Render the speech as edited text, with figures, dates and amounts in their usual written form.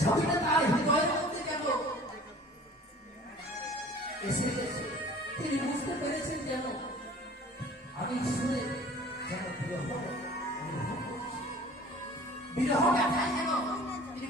ছবিটা তার হৃদয়ের মধ্যে যেন এসে গেছে। তিনি বুঝতে পেরেছেন যেন আমি শুনে যেন বিরহ ব্যথায় যেন